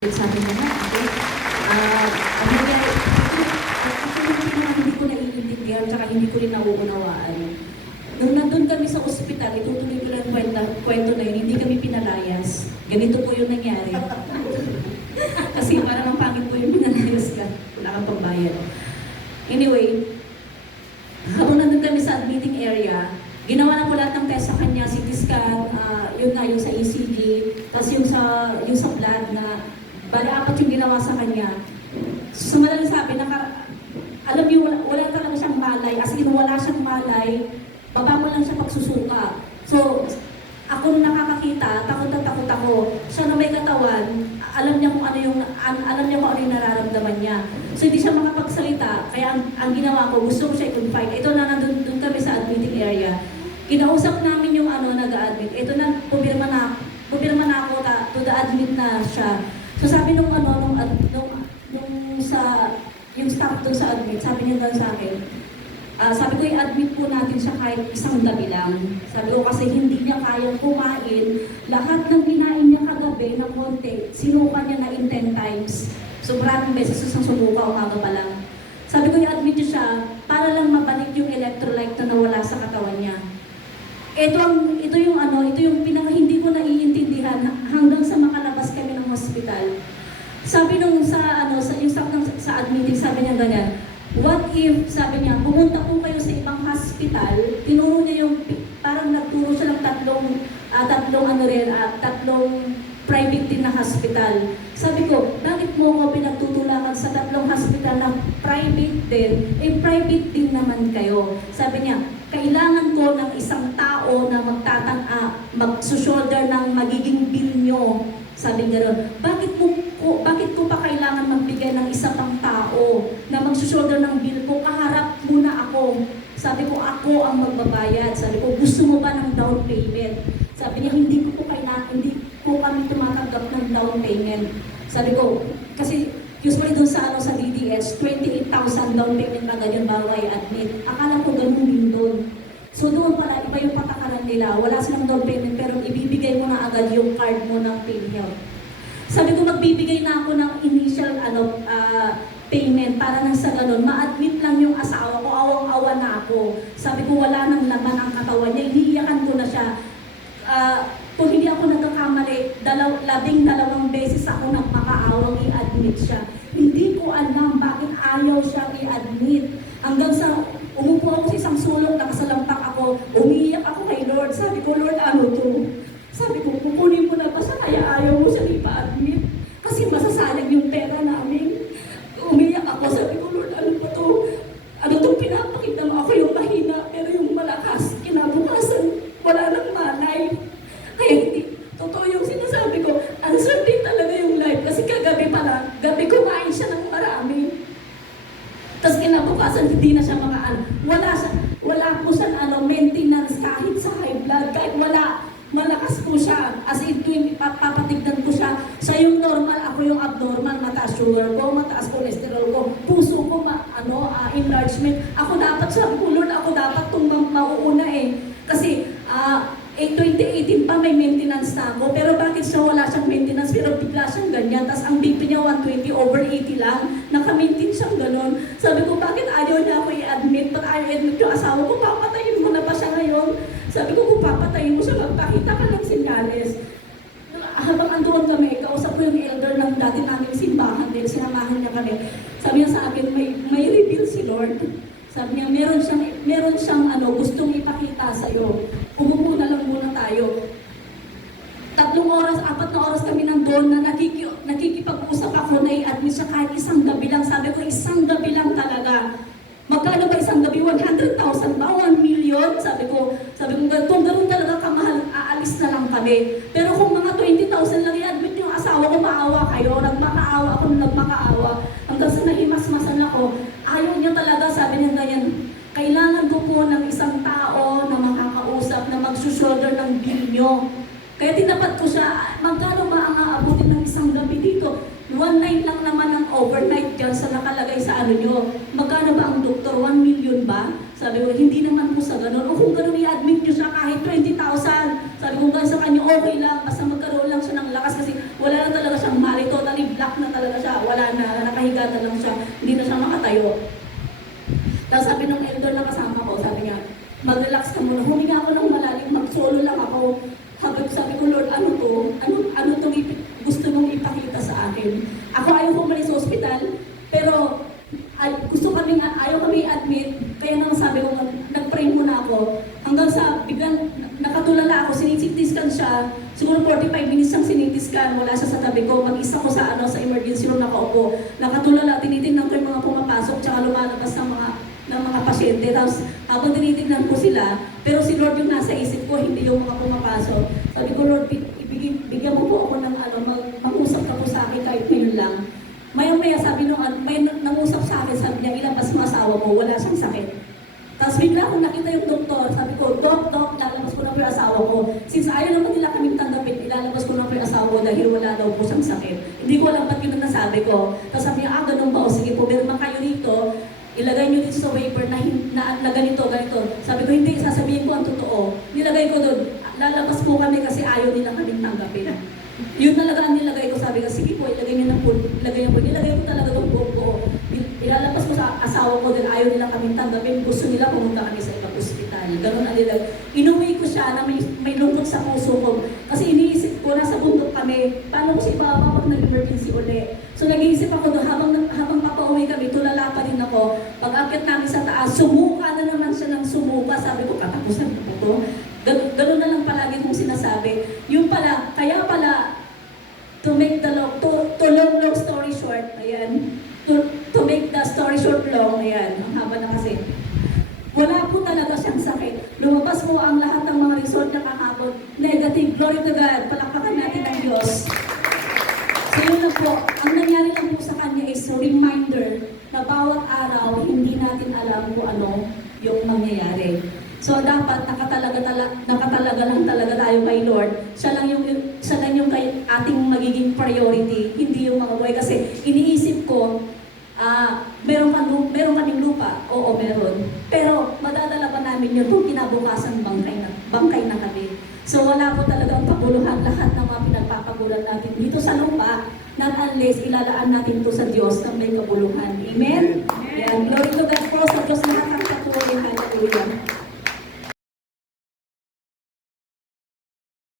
Sabi niya na, okay, ano nangyari, hindi ko naiintindihan, tsaka hindi ko rin nauunawaan. Nung nandun kami sa ospital, itutuloy ko lang kwento na yun, hindi kami pinalayas. Ganito po yung nangyari. Kasi parang ang pangit po yung pinalayas ka, wala kang pambayad. Anyway, habang nandun kami sa admitting area, ginawa na po lahat ng test sa kanya, CT scan, yun nga, yung sa ECG, tapos yung sa blood na bali apat yung ginawa sa kanya. So, sa madaling sabi, alam niyo, wala talaga siyang malay. As in, wala siyang malay. Baba mo lang siya pagsusuka. So, ako nung nakakakita, takot na takot ako. Siya na may katawan, alam niya kung ano yung nararamdaman niya. So, hindi siya makapagsalita. Kaya ang ginawa ko, gusto ko siya i-confine. Ito na, nandun kami sa admitting area. Kinausap namin yung nag-a-admit. Ito na, pumirma na ako, to the admit na siya. So sabi yung staff doon sa admit, sabi niya doon sa akin, sabi ko i-admit po natin siya kahit isang gabi lang. Sabi ko kasi hindi niya kayang kumain, lahat ng kinain niya kagabi na konti, sinuka niya na in 10 times. So maraming beses isang sumuka, umaga pa lang. Sabi ko i-admit niya siya para lang mabalik yung electrolyte na nawala sa katawan niya. Ito yung pinaka hindi ko naiintindihan hanggang sa makalabas kami ng hospital. Sabi nung sa admitting, sabi niya ganyan, what if, sabi niya, pumunta po kayo sa ibang hospital, tinuro niya yung, parang nagturo siya ng tatlong private din na hospital. Sabi ko, bakit mo ko pinagtutulakan sa tatlong hospital na private din? Private din naman kayo. Sabi niya, kailangan ko ng isang tao na magsusolder ng magiging bill nyo. Sabi gano'n, bakit ko pa kailangan magbigay ng isa pang tao na magsusolder ng bill ko? Kaharap muna ako. Sabi ko, ako ang magbabayad. Sabi ko, gusto mo ba ng down payment? Sabi niya, hindi ko kami tumatanggap ng down payment. Sabi ko, kasi usually doon sa DDS, 28,000 down payment na ganyan bago i-admit. Akala ko ganun din doon. So doon pala, iba yung patakaran nila. Wala silang down payment pero ibibigay mo na agad yung card mo ng PhilHealth. Sabi ko, magbibigay na ako ng initial payment para nang sa ganun, ma-admit lang yung asawa ko, awang-awa na ako. Sabi ko, wala nang laman ang katawan niya, iniiyakan ko na siya. Kung hindi ako nagkakamali, 12 beses ako nagmakaawang i-admit siya. Hindi ko alam bakit ayaw siya i-admit. Hanggang sa umupo ako sa isang sulok, nakasalampak ako, umiiyak ako kay Lord. Sabi ko, Lord, ano to? Sabi ko, kukunin mo na ba siya kaya ayaw mo siya ipa-admit? Kasi masasayang yung pera namin. Umiiyak ako, sabi ko, Lord, ano ba to? Ano itong pinapakita mo? Ako yung mahina, pero yung malakas, kinabukasan, wala nang malay. Kaya hindi, totoo yung sinasabi ko, uncertain talaga yung life. Kasi kagabi pala, gabi kumain siya ng marami. Tapos kinabukasan, hindi na siya wala po siyang maintenance kahit sa high blood, kahit malakas po siya. As in, papatignan ko siya. Siya yung normal, ako yung abnormal, mataas sugar ko, mataas cholesterol ko, puso ko, enlargement. Ako dapat, sabi ko, Lord, ako dapat itong mauuna Kasi, 2018 pa may maintenance na ako, pero bakit siya wala siyang maintenance, pero bigla siyang ganyan, tapos ang BP niya 120/80 lang, naka-maintain siyang ganon. Sabi ko, bakit ayaw niya ako i-admit? Ba't ayaw i-admit yung asawa ko? Papatayin mo na ba siya ngayon? Sabi ko, kung papatayin mo siya, magpakita ka ng sinyales. Habang andoon kami, kausap ko yung elder ng dati naming simbahan din, sinamahan niya kami. Sabi niya sa akin, may reveal si Lord. Sabi niya, meron siyang gustong ipakita sa'yo. Umupo na lang muna tayo. 4 oras kami nandun na nakikipag-usap ako na i-admit siya kahit isang gabi lang. Sabi ko, isang gabi lang talaga. Magkano ba isang gabi? 100,000 ba? 1 million? Sabi ko, kung gano'n talaga kamahal, aalis na lang kami. Pero kung mga 20,000 lang i-admit yung asawa ko, maawa kayo. Nagmakaawa ako, hanggang sa nahimasmasan ako. Ayaw niya talaga, sabi niya ganyan, kailangan ko po ng isang tao na makakausap, na magsusolder ng bill nyo. Kaya tinapat ko siya, magkano ba ang aabutin ng isang gabi dito? 1 night lang naman ang overnight dyan sa nakalagay sa nyo. Magkano ba ang doktor? 1 million ba? Sabi ko, hindi naman po sa ganun. O kung ganun i-admit nyo siya kahit 20,000. Sabi ko, sa kanya okay lang, basta magkaroon lang siya ng lakas kasi wala na talaga siyang mali, totally wala na, nakahiga na lang siya, hindi na siya makatayo. Tapos sabi ng elder na kasama ko, sabi niya, mag-relax ka muna, huminga ako ng malalim, mag-solo lang ako. Sabi ko, Lord, ano to? Ano to gusto mong ipakita sa akin? Ako ayaw ko umalis sa ospital, pero ayaw kami admit, kaya naman sabi ko, nag-pray muna ako. Hanggang sa biglang nakatulala ako, sinit-CT scan siya, siguro 45 minutes ang sinit scan, wala siya sa tabi ko, mag-isa ko sa emergency room nakaupo. Nakatulala, tinitingnan ko yung mga pumapasok, tsaka lumalabas ng mga pasyente. Tapos habang tinitingnan ko sila, pero si Lord yung nasa isip ko, hindi yung mga pumapasok. Sabi ko, Lord, bigyan mo po ako ng mag-usap ka po sa akin kahit ngayon lang. Maya-maya sabi may nangusap sa akin, sabi niya, ilabas mo asawa mo, wala siyang sakit. Tapos bigla akong nakita yung doktor, sabi ko, Dok, lalabas ko na po yung asawa ko. Since ayaw naman nila kaming tanggapin, ilalabas ko na po yung asawa ko dahil wala daw po siyang sakit. Hindi ko alam ba't yun ang nasabi ko. Tapos sabi niya, ganun ba? O sige po, meron kayo dito, ilagay niyo dito sa waiver na ganito. Sabi ko, hindi, sasabihin ko ang totoo. Nilagay ko doon, lalabas po kami kasi ayaw nila kaming tanggapin. Yun talaga ang nilagay ko, sabi ko, sige po, ilagay niyo po. Nilagay ko talaga doon po. Ilalabas ko sa asawa ko din, ayaw nila kaming tanggapin. Gusto nila pumunta kami sa ibang ospital. Ganun ang nilagay. Inuwi ko siya na may lungkot sa puso ko. Kasi iniisip ko, nasa bundok kami, paano ko si Baba pag nag-emergency uli? So nag-iisip ako doon, habang papauwi kami, tulala pa rin ako. Pag-akit namin sa taas, sumuka na naman siya ng sumuka. Sabi ko, katapusan ko po to. Ganun na lang palagi kong sinasabi. Yung pala, kaya pala, to make the long story short, ayan, to make the story short long, ayan, ang haba na kasi. Wala po talaga siyang sakit. Lumabas po ang lahat ng mga result na kahapon. Negative, glory to God, palakpakan natin ang Diyos. So yun lang po, ang nangyari lang po sa kanya is reminder na bawat araw, hindi natin alam kung ano yung mangyayari. So dapat nakatalaga lang talaga tayo kay Lord. Siya lang yung ating magiging priority, hindi yung mga buhay. Kasi iniisip ko, meron kaming lupa. Oo, meron. Pero madadala pa namin yun kung kinabukasan bangkay na kami. So wala po talagang paguluhan lahat ng mga pinagpapagulan natin dito sa lupa, not unless ilalaan natin ito sa Diyos na may kabuluhan. Amen? Amen. Glory to God po sa Diyos lahat ang patuloy. Hallelujah.